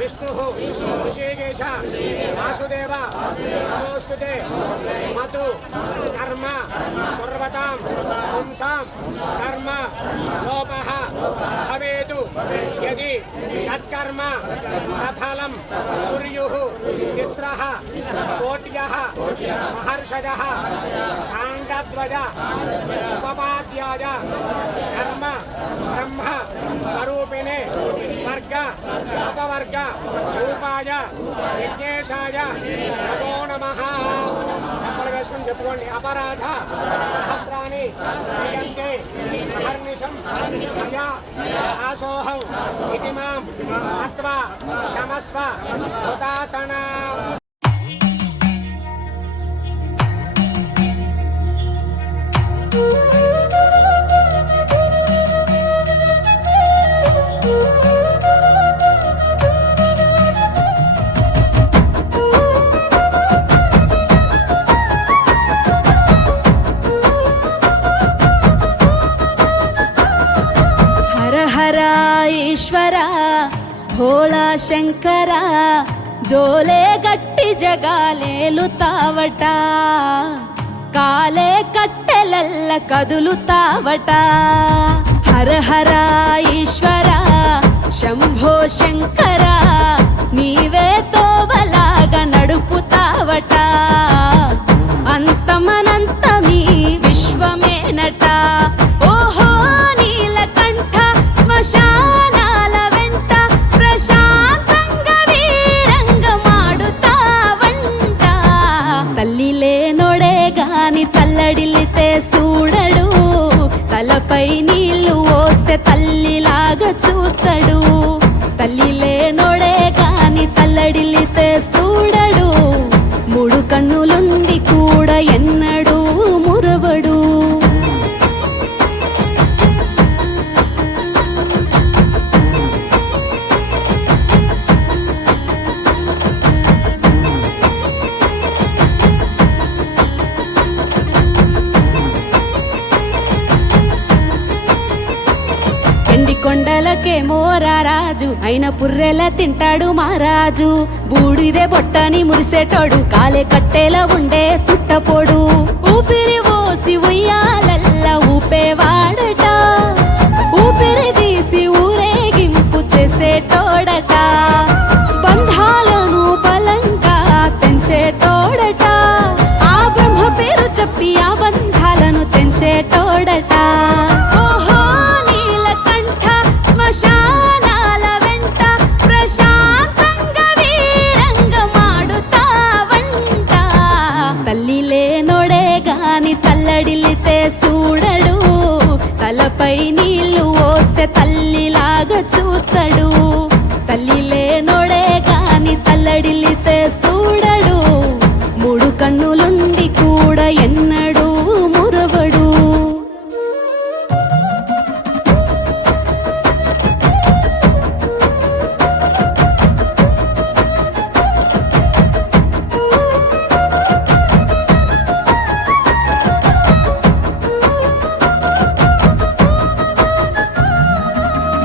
విష్ణు ఋషికేశ వాసుదేవ నమోస్తుతే. మధు కర్మ కుర్వతాం పుంసాం కర్మ లోపః భవేతు యది తత్కర్మ సఫలం కుర్యుః తిస్రః కోట్యః మహర్షయః కాండధ్వజ ఉపపాద్యాయ కర్మ బ్రహ్మ స్వరూపిణే స్వర్గ అపవర్గ రూపాయ యజ్ఞేశాయ నమో నమః. అప్పటి వేసుకుని చెప్పుకోండి. అపరాధ సహస్రాన్ని క్రియంతే అహర్నిశం మయా దాసోహం ఇతి మాం మత్వా క్షమస్వ హుతాసనా. ఈశ్వర భోళా శంకర జోలే గట్టి జగాలేలుతావట కాలే కట్టెలల్ల కదులుతావట. హర హర ఈశ్వర శంభో శంకర నీవే తోవలాగా నడుపుతావట. అంతమనంతమీ విశ్వమేనట. ఓహో నీలకంఠ శ్మశానాల వెంట ప్రశాంతంగా వీరంగమాడుతావంట. తల్లి లేనోడే గాని తల్లడిల్లితే చూడడు, తలపై నీళ్లు పోస్తే తల్లిలాగా చూస్తాడు. తల్లి లేనోడే గాని తల్లడిల్లితే చూడడు, మూడు కన్నులుండి కూడా ఎన్నడూ మురవడు. ఎండి కొండలకేమో రారాజు అయిన పుర్రెల తింటాడు మహారాజు. బూడిదే బొట్టని మురిసేటోడు కాలే కట్టేలా ఉండే సుట్టపోడు. ఊపిరి పోసి ఉయ్యాలల్ల ఊపేవాడట, ఊపిరి తీసి ఊరేగింపు చేసేటోడట. బంధాలను బలంగా పెంచేటోడట, ఆ బ్రహ్మ పేరు చెప్పి ఆ బంధాలను తెంచేటోడట. ఓహో నీలకంఠ శ్మశానాల వెంట ప్రశాంతంగా వీరంగమాడుతావంట. తల్లి లేనోడే గాని తల్లడిల్లితే చూడడు, తలపై నీళ్లు పోస్తే తల్లిలాగా చూస్తాడు. తల్లి లేనోడే గాని తల్లడిల్లితే చూడడు, మూడు కన్నులుండి కూడా ఎన్నడూ మురవడు.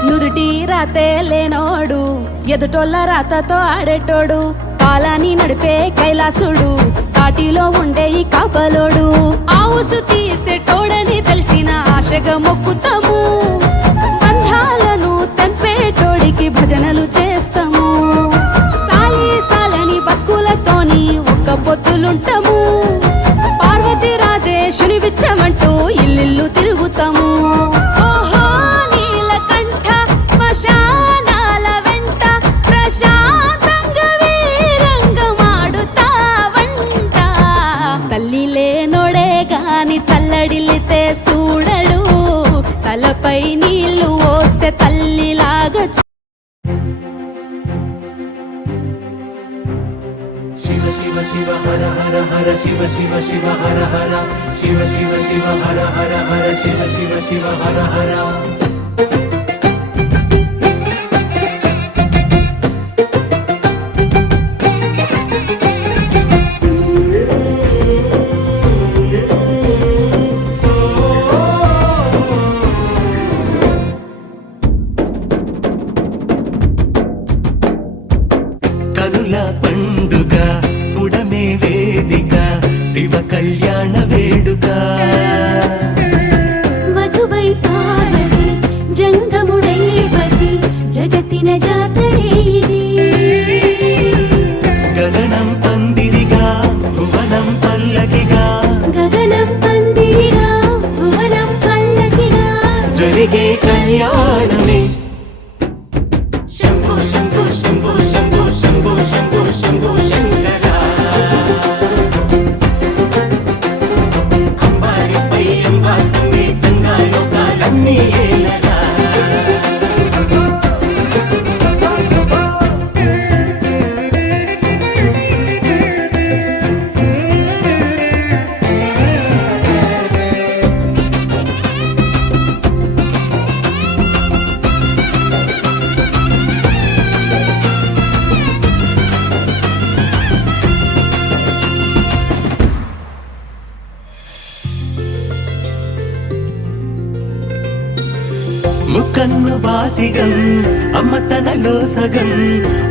నుదుటి రాతే లేనోడు, ఎదుటోళ్ళ రాతతో ఆడేటోడు. కాలాన్ని నడిపే కైలాసుడు, కాటిలో ఉండే ఈ కాపలోడు. ఆవుసు తీసేటోడని తెలిసిన ఆశగా మొక్కుతాము, బంధాలను తెంపేటోడికి భజనలు చేస్తాము. సాలి సాలని బతుకులతోని ఒక్క పొత్తులుంటాము, పార్వతీ రాజేశుని విచ్చమంటూ ఇల్లిల్లు తిరుగుతాము. ఓహో నీలకంఠ శ్మశానాల వెంట ప్రశాంతంగా వీరంగమాడుతావంట. తల్లి లేనోడే గాని తల్లడిల్లితే చూడడు, తలపై నీళ్లు పోస్తే తల్లిలాగా శివ శివ శివ హర హర హర శివ శివ శివ హర హర శివ శివ శివ హర హర హర శివ శివ శివ హర హర. కనుల పండుగ పుడమే వేదిక శివ కళ్యాణ వేడుక. వధువై పార్వతి జంగముడైవతి జగతిన జాతరే ఇది. గగనం పందిరిగా భువనం పల్లకిగా, గగనం పందిరిగా భువనం పల్లకిగా జరిగే కళ్యాణమే. శంభో శంభో శంభో శంభో శంభో శంభో శంభో శంకర. అంబారిపై అంబా సమేతంగా లోకాలన్నీ ఏలరా. ముకన్ను బాసిగం అమ్మ తనలో సగం,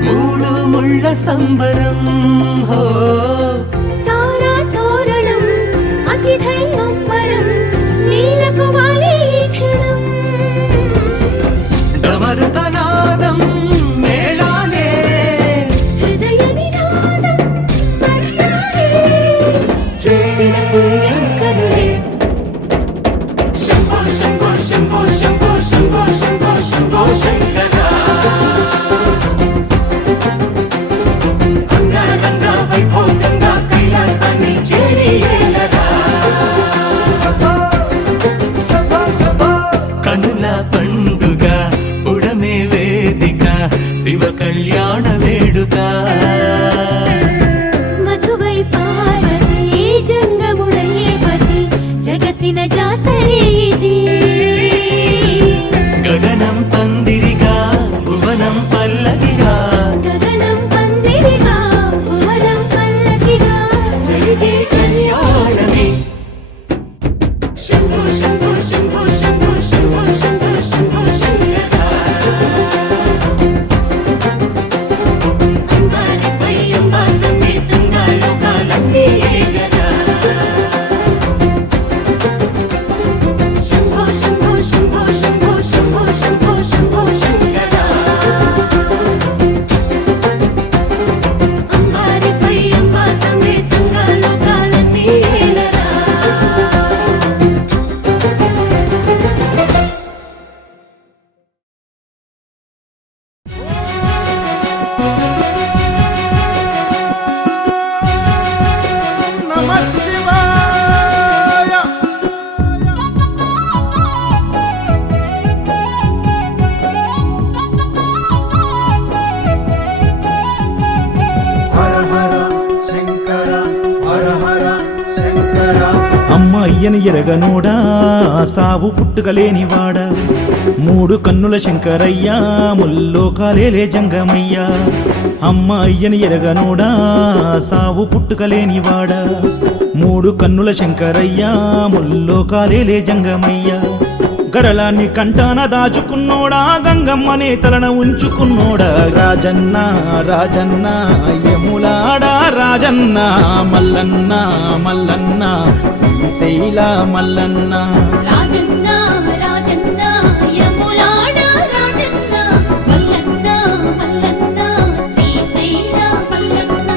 మూడు ముళ్ళ సంబరం. హో తారా తోరణం అతిథై అంబరం నీలకు వాలి క్షణం. డమరుకనాదం మేళాలే, హృదయ నినాదం మర్యాదే. చేసిన పుణ్యం కనులే. శంభో శంభో శంభో శంభో శంభో శంభో శంభో శంకర. అంగరంగ వైభోగంగా కైలాసాన్ని చేరి ఏలరా. కనుల పండుగ ఉడమే వేదిక శివ కళ్యాణ వేడుక. మధువై పార్వతి జంగముడైవతి జగతిన జాతరే ఇది. గగనం పందిరిగా భువనం పల్లకిగా, గగనం పందిరిగా భువనం పల్లకిగా జరిగే కళ్యాణమే. శంభో శంభో శంభో శంభో శంభో శంభో శంభో శంకర. ఎరగనోడా సావు పుట్టుకలేనివాడా మూడు కన్నుల శంకరయ్యా ముల్లోకాలేలే జంగమయ్యా అమ్మ అయ్యని ఎరగనోడా సావు పుట్టుకలేనివాడా మూడు కన్నుల శంకరయ్యా ముల్లోకాలేలే జంగమయ్యా గరళాన్ని కంటాన దాచుకున్నోడా గంగమ్మనే తలన ఉంచుకున్నోడా రాజన్న రాజన్న యములాడా రాజన్న మల్లన్న మల్లన్న శ్రీశైల మల్లన్న రాజన్న రాజన్న యములాడ రాజన్న మల్లన్న మల్లన్న శ్రీశైల మల్లన్న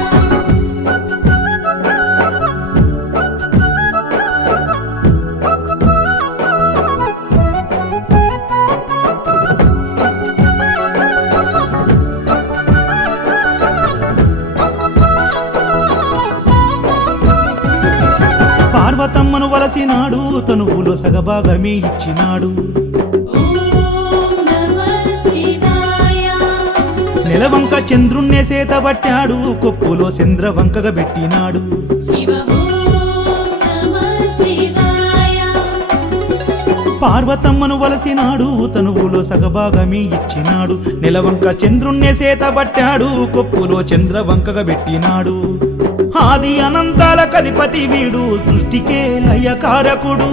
పార్వతమ్మను వలసినాడు తనువులో సగభాగమే ఇచ్చినాడు ఓం నమః శివాయ నెలవంక చంద్రుణ్ణే సేతబట్టాడు కొప్పులో చంద్రవంకగా పెట్టినాడు శివ ఓం నమః శివాయ పార్వతమ్మను వలసినాడు తనువులో సగభాగమే ఇచ్చినాడు నెలవంక చంద్రుణ్ణే సేతబట్టాడు కొప్పులో చంద్రవంకగా పెట్టినాడు ఆది అనంతాల కధిపతి వీడు సృష్టికే లయకారకుడు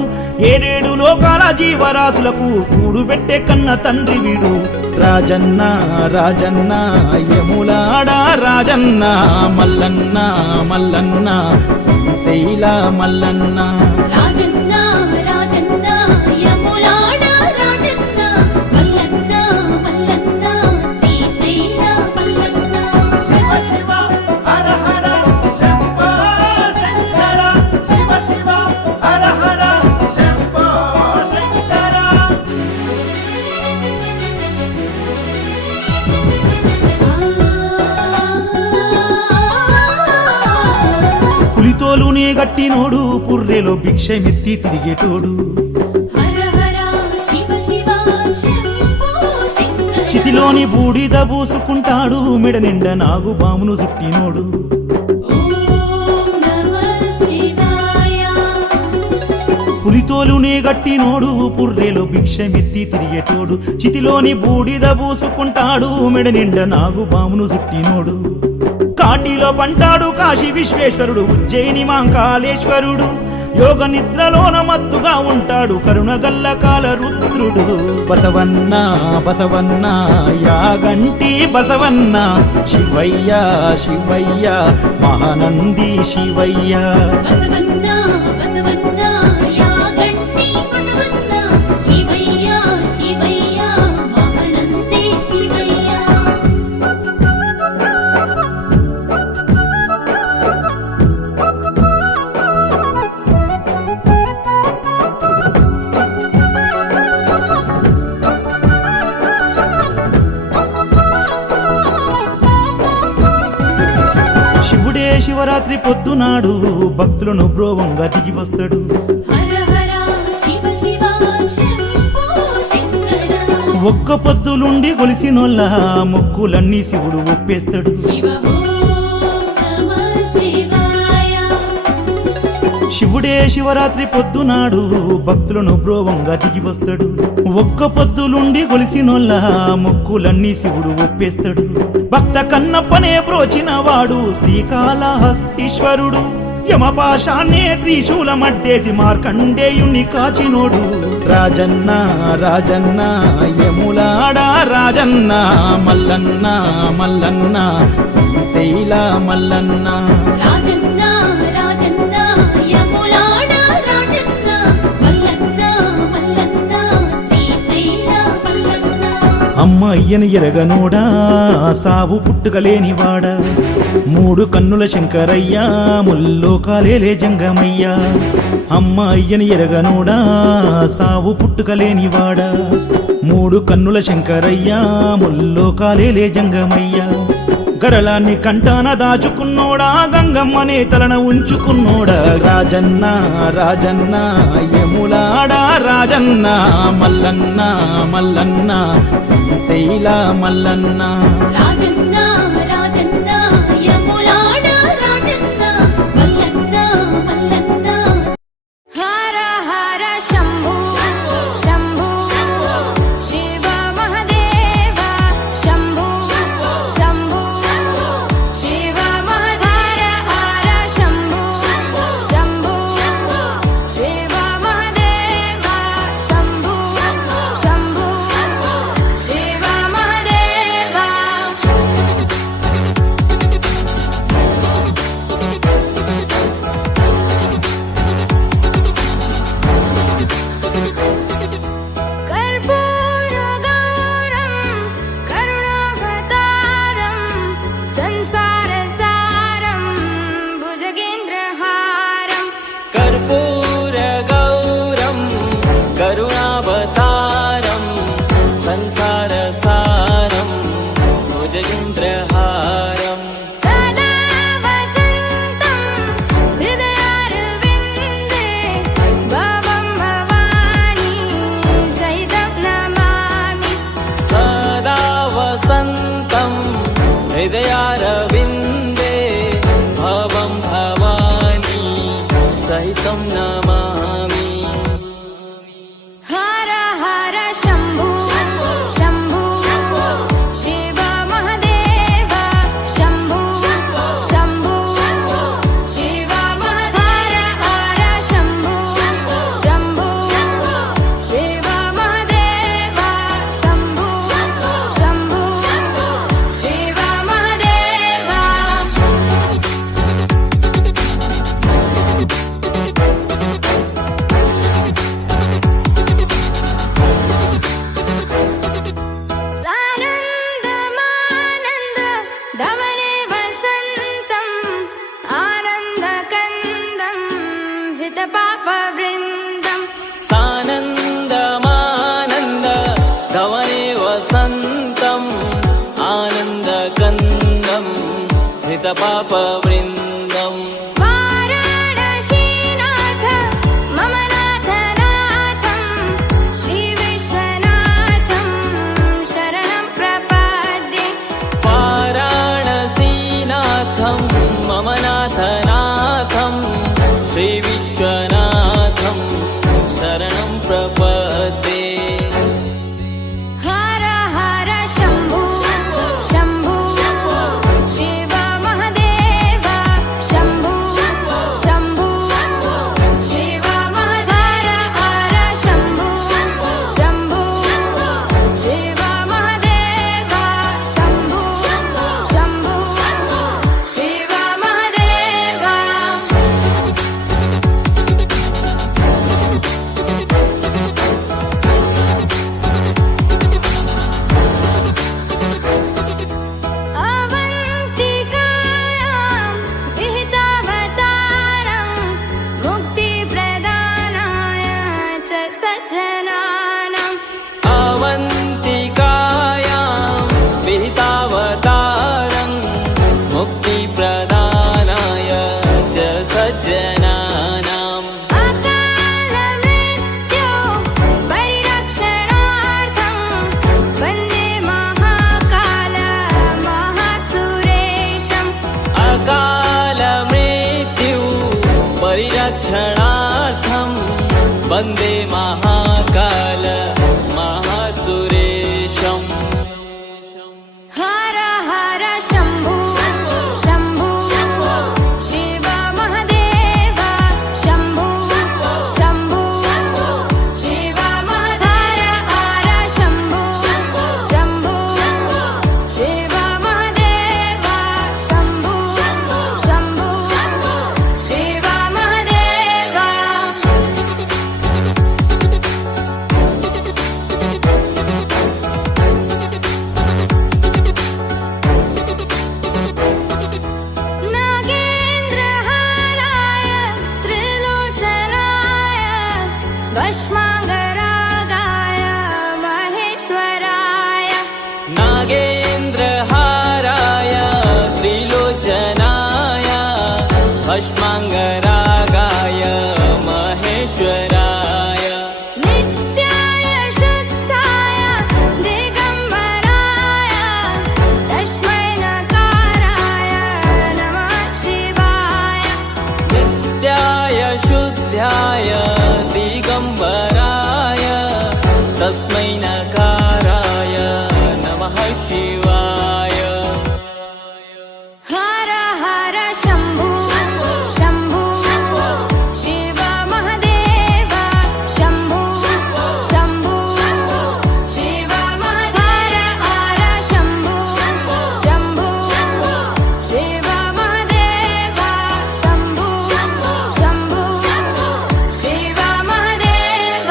ఏడేడు లోకాల జీవరాశులకు కూడు పెట్టే కన్న తండ్రి వీడు రాజన్న రాజన్న యములాడ రాజన్న మల్లన్న మల్లన్న శ్రీశైల మల్లన్న రాజన్న రాజన్న యములాడ రాజన్న మల్లన్న మల్లన్న శ్రీశైల మల్లన్న శివ శివ హర హర శంభో శంకర శివ శివ హర హర శంభో శంకర పులితోలునే గట్టినోడు పుర్రెలో భిక్షమెత్తి తిరిగేటోడు హర హర శివ శివ శంభో శంకర చితిలోని బూడిద పూసుకుంటాడు మెడ నిండా నాగు బామును చుట్టినోడు ఓం నమః శివాయ పులితోలునే గట్టినోడు పుర్రెలో భిక్షమెత్తి తిరిగేటోడు చితిలోని బూడిద పూసుకుంటాడు మెడ నిండా నాగు బామును చుట్టినోడు కాటిలో పంటాడు కాశీ విశ్వేశ్వరుడు ఉజ్జయిని మాంకాళేశ్వరుడు యోగ నిద్రలోన మత్తుగా ఉంటాడు కరుణగల్ల కాల రుద్రుడు బసవన్న బసవన్న యాగంటి బసవన్న శివయ్య శివయ్య మహానంది శివయ్య బసవన్న బసవన్న యాగంటి బసవన్న శివయ్య శివయ్య మహానంది శివయ్య శివుడే శివరాత్రి పొద్దునాడు భక్తులను బ్రోవంగా దిగి వస్తాడు హర హర శివ శివ శంభో శంకర ఒక్క పొద్దులుండి గొలిసినోళ్ళ మొక్కులన్నీ శివుడు ఒప్పేస్తాడు శివ ఓం నమః శివాయ శివుడే శివరాత్రి పొద్దునాడు భక్తులను బ్రోవంగా దిగి వస్తాడు ఒక్క పొద్దులుండి గొలిసినోళ్ళ మొక్కులన్నీ శివుడు ఒప్పేస్తాడు భక్త కన్నప్పనే బ్రోచిన వాడు శ్రీకాళహస్తీశ్వరుడు యమపాశాన్నే త్రిశూలమడ్డేసి మార్కండేయుణ్ణి కాచినోడు రాజన్న రాజన్న యములాడ రాజన్న మల్లన్న మల్లన్న శ్రీశైల మల్లన్న రాజన్న రాజన్న యములాడ రాజన్న మల్లన్న మల్లన్న శ్రీశైల మల్లన్న అమ్మ అయ్యని ఎరగనోడా సావు పుట్టుకలేనివాడా మూడు కన్నుల శంకరయ్యా ముల్లోకాలేలే జంగమయ్యా అమ్మ అయ్యని ఎరగనోడా సావు పుట్టుకలేనివాడా మూడు కన్నుల శంకరయ్యా ముల్లోకాలేలే జంగమయ్యా గరళాన్ని కంటాన దాచుకున్నోడా గంగమ్మనే తలన ఉంచుకున్నోడా రాజన్న రాజన్న యములాడ రాజన్న మల్లన్న మల్లన్న శ్రీశైల మల్లన్న రాజన్న రాజన్న యములాడ రాజన్న మల్లన్న మల్లన్న హర హర वसन्तम् आनन्दकन्दम् धृतपापवृन्दम् वाराणसीनाथ मम नाथनाथं श्रीविश्वनाथं शरणं प्रपद्ये वाराणसीनाथं मम नाथनाथं श्रीविश्वनाथं शरणं प्रपद्ये हर हर शम्भो शम्भो शिव महदेव शम्भो शम्भो शिव महदेव हर शम्भो शम्भो शिव महदेव शम्भो शम्भो शिव महदेव अवन्तिकायां विहितावतारं मुक्तिप्रदानाय च सज्जनानाम् अवन्तिकायां विहितावतारं मुक्तिप्रदानाय च सज्जनानाम् अकालमृत्यो परिरक्षणार्थं वन्दे महाकाल महासुरेशम् अकालमृत्यु परिरक्षणार्थं वन्दे महाकाल महासुरेशम् हर हर शम्भो शम्भो शिव महदेव शम्भो शम्भो शिव महदेव हर शम्भो शम्भो शिव महदेव शम्भो शम्भो शिव महदेव नागेन्द्रहाराय त्रिलोचनाय भस्माङ्गरागाय महेश्वराय नागेन्द्रहाराय त्रिलोचनाय भस्माङ्गरागाय महेश्वराय नित्याय शुद्धाय दिगम्बराय तस्मै नकाराय नमः शिवाय नित्याय शुद्धाय दिगम्बराय तस्मै नकाराय नमः शिवाय हर हर शम्भो शम्भो शिव महदेव शम्भो शम्भो शिव महदेव हर शम्भो शम्भो शिव महदेव शम्भो शम्भो शिव महदेव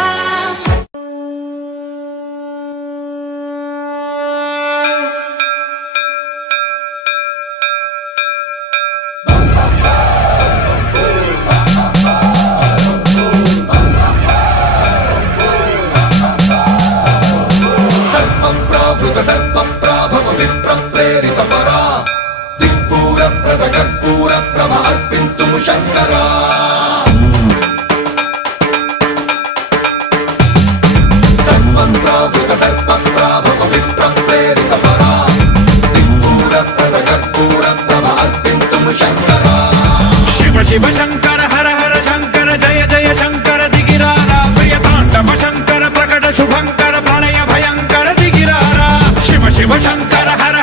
सर्वप्रावृतदर्पप्राभव विप्रप्रेरितपरा दिक्पूरप्रदकर्पूरप्रभ अर्पिन्तुं शङ्करा सर्वं प्रावृतदर्पप्राभव विप्रप्रेरितपरा दिक्पूरप्रदकर्पूरप्रभ अर्पिन्तुं शङ्करा शिव शिव शङ्कर हर हर शङ्कर जय जय शङ्कर दिगिरारा प्रियताण्डव शङ्कर प्रकट शुभङ्कर प्रलय भयङ्कर दिगिरारा शिव शिव शङ्कर हर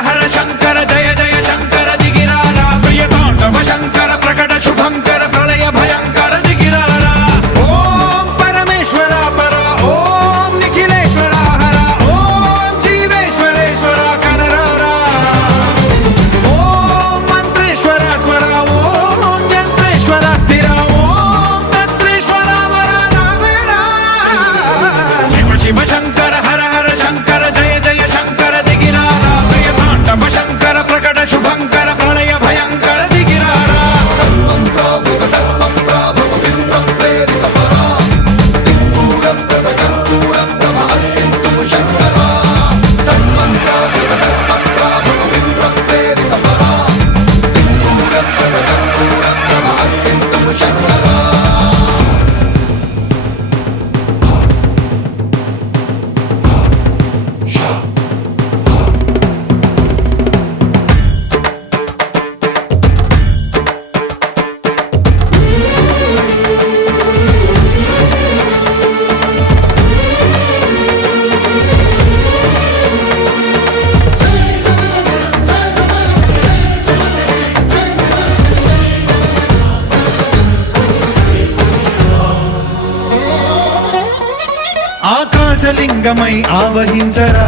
లింగమై ఆవహించరా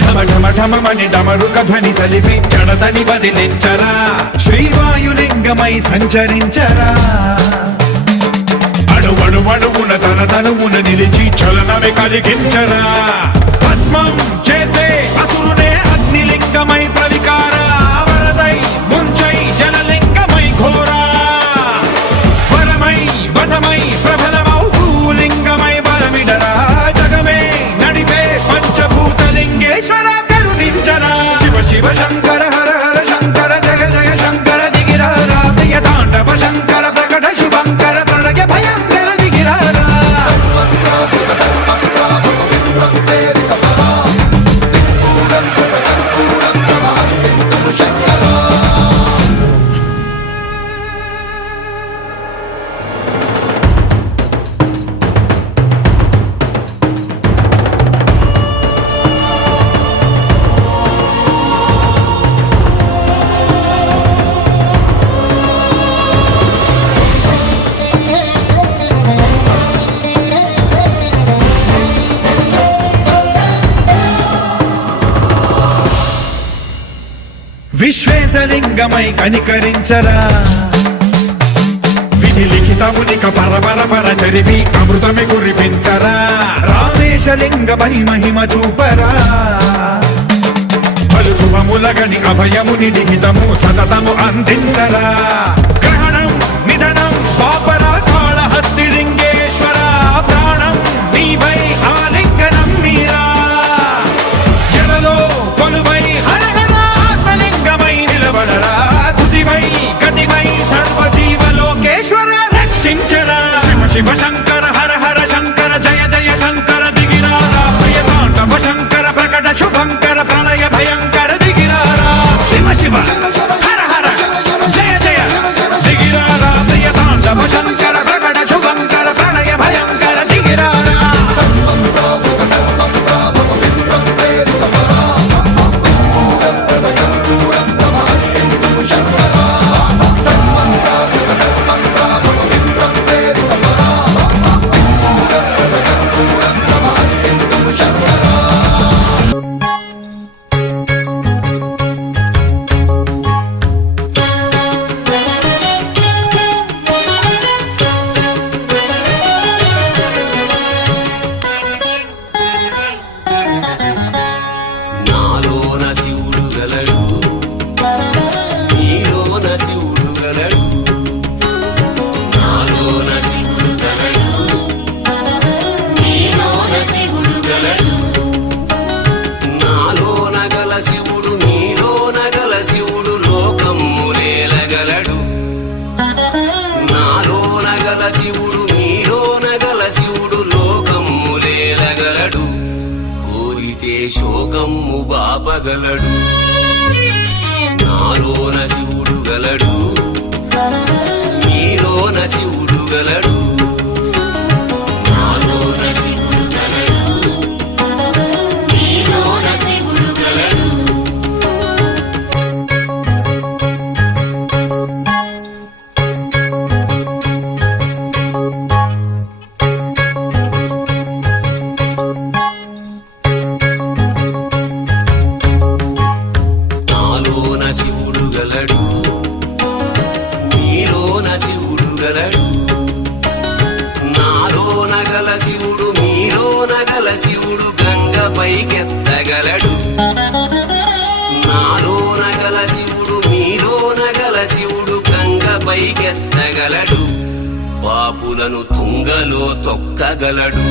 ఢమ ఢమ ఢమమని డమరుక ధ్వని సలిపి జడదని వదిలించరా శ్రీవాయులింగమై సంచరించరా అడువడువడువున తన తనువున నిలిచి చలనమే కలిగించరా భస్మం చేసే అసురునే అగ్నిలింగమై ప్రవికార వరదై ముంచై జలలింగమై ఘోరా వరమై వసమై ప్రబలమౌ భూలింగమై బలమిడరా జగమే నడిపే పంచభూతలింగేశ్వర కరుణించరా శివ శివ శంకర హర హర శంకర జయ జయ శంకర దిగిరారా ప్రియ తాండవ శంకర ప్రకట శుభంకర ప్రళయ భయంకర దిగిరారా విశ్వేశలింగమై కనికరించరా విధి లిఖితమునిక పరపర పర చరివి అమృతమి కురిపించరా రామేశలింగమై మహిమ చూపరా పలు శుభములగని అభయముని లిఖితము సతతము అందించరా గ్రహణం నిధనం పాపరా కాళహస్తి లింగేశ్వర ప్రాణం నీవై ఆలింగనం మీరా జలలో కొలువై తుదివై గతివై సర్వజీవలోకేశ్వర రక్షించరా శివ శివ శంకర హర హర శంకర జయ జయ శంకర దిగిరారా ప్రియ తాండవ శంకర ప్రకట శుభంకర ప్రళయ భయంకర దిగిరారా శివ శివ హర హర జయ జయ దిగిరారా ప్రియ తాండవ శంకర ప్రకట శుభంకర ప్రళయ భయంకర దిగిరారా నాలోన శివుడు గలడు నీలోన శివుడు గలడు నాలోన శివుడు గలడు నీలోన శివుడు గలడు నాలోన గల శివుడు నీలోన గల శివుడు లోకమ్ములేలగలడు నాలోన గల శివుడు నీలోన గల శివుడు లోకమ్ములేలగలడు కోరితే శోకమ్ము బాపగలడు నాలోన శివుడు గలడు నీలోన శివుడు గలడు నాలోన శివుడు గలడు నీలోన శివుడు గలడు నాలోన శివుడు గలడు నీలోన శివుడు గలడు నాలోన గల శివుడు నీలోన గల శివుడు గంగ పైకెత్తగలడు నాలోన గల శివుడు నీలోన గల శివుడు గంగ పైకెత్తగలడు పాపులను తుంగలో తొక్కగలడు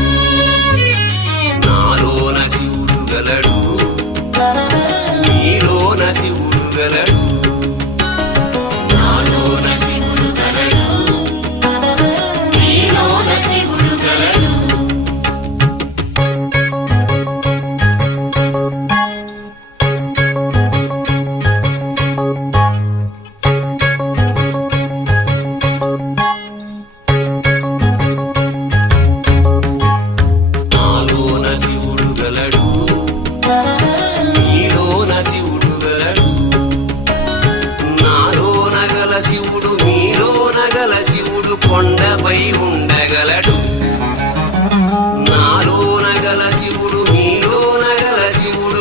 నాలోన శివుడు గలడు నీలోన శివుడు గలడు నాలోన శివుడు గలడు నీలోన శివుడు గలడు నాలోన శివుడు గలడు నీలోన శివుడు గలడు నాలోన గల శివుడు నీలోన గల శివుడు కొండపై ఉన్న